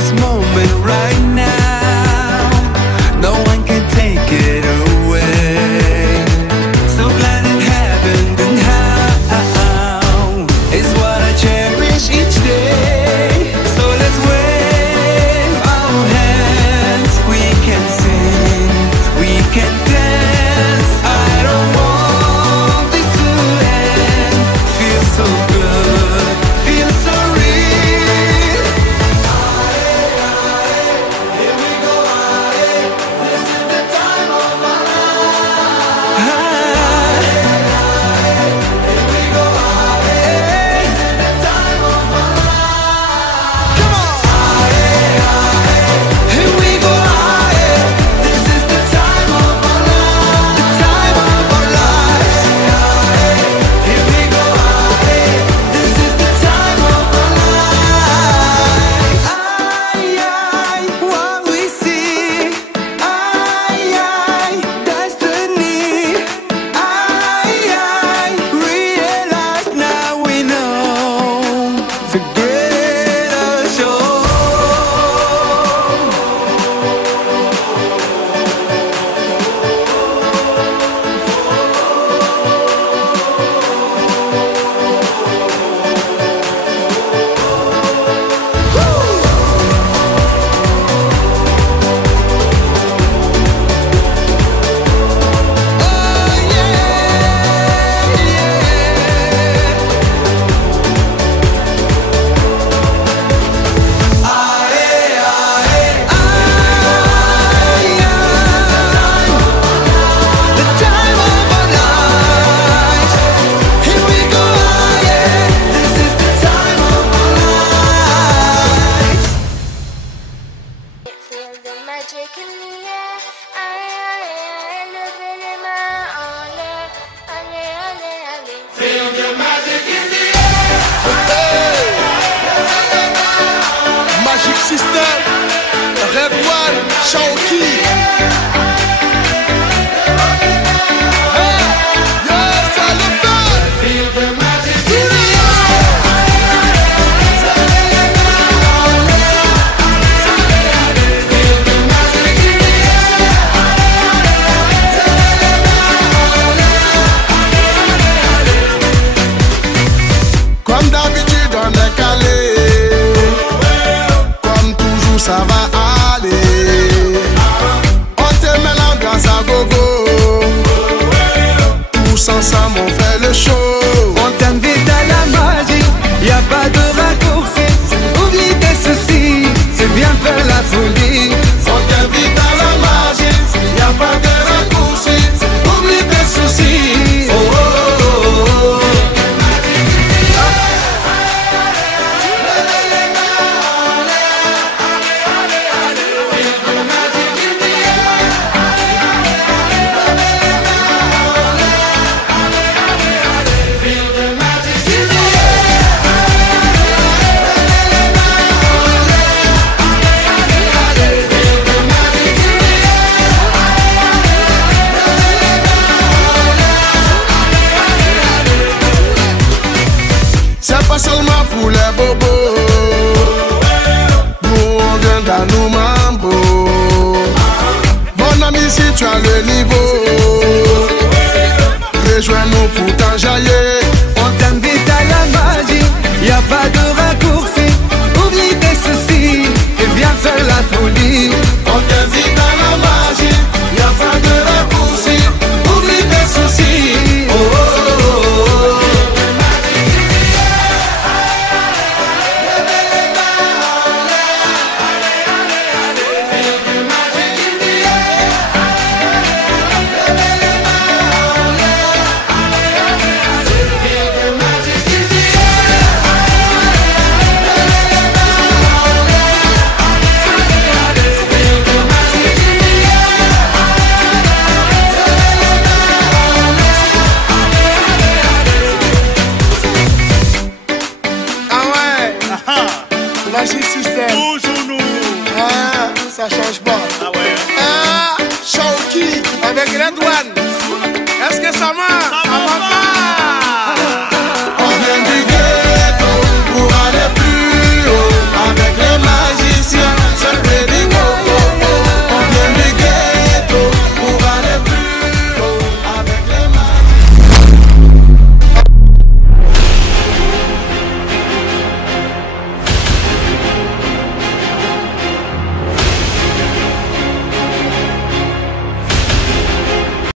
this moment right now. No one can take it away. So glad it happened, and how is what I cherish each day. So let's wave our hands. We can sing, we can dance. I don't want this to end. Feels so good, feels so real. Here we go, this is the time of our life. Here we go, this is the time of our life. Come on! Here we go, this is the time of our life. The time of our lives. Here we go, this is the time of our life. What we see. Destiny. Realize now we know the greater show. Feel the magic in the air. Living in my own air. Feel the magic in the air. Magic System, Red One, Shawky. Yes, I love that. Feel the magic in the Comme d'habitude on est calé. Comme toujours ça va aller. On te met l'ambiance à gogo. Tous ensemble on fait le show. On t'invite à la magie, y a pas de raccourci. Oublie tes soucis, c'est bien faire la folie. On t'invite à la magie, y a pas de raccourci. Oublie tes soucis. Oh, oh, oh, oh. C'est pas seulement pour les bobos. Nous on vient dans nos mambo. Mon ami, si tu as le niveau, rejoins-nous pour t'enjailler. On t'invite à la magie, y a pas de raccourci. Oublie tes soucis et viens faire la folie. On t'invite à la magie, y a pas de raccourci. Oublie tes soucis. Oh, oh, oh, oh. Magic System. Toujours nous. Ah, ça change pas. Ah ouais. Ah, Shawky avec Red One.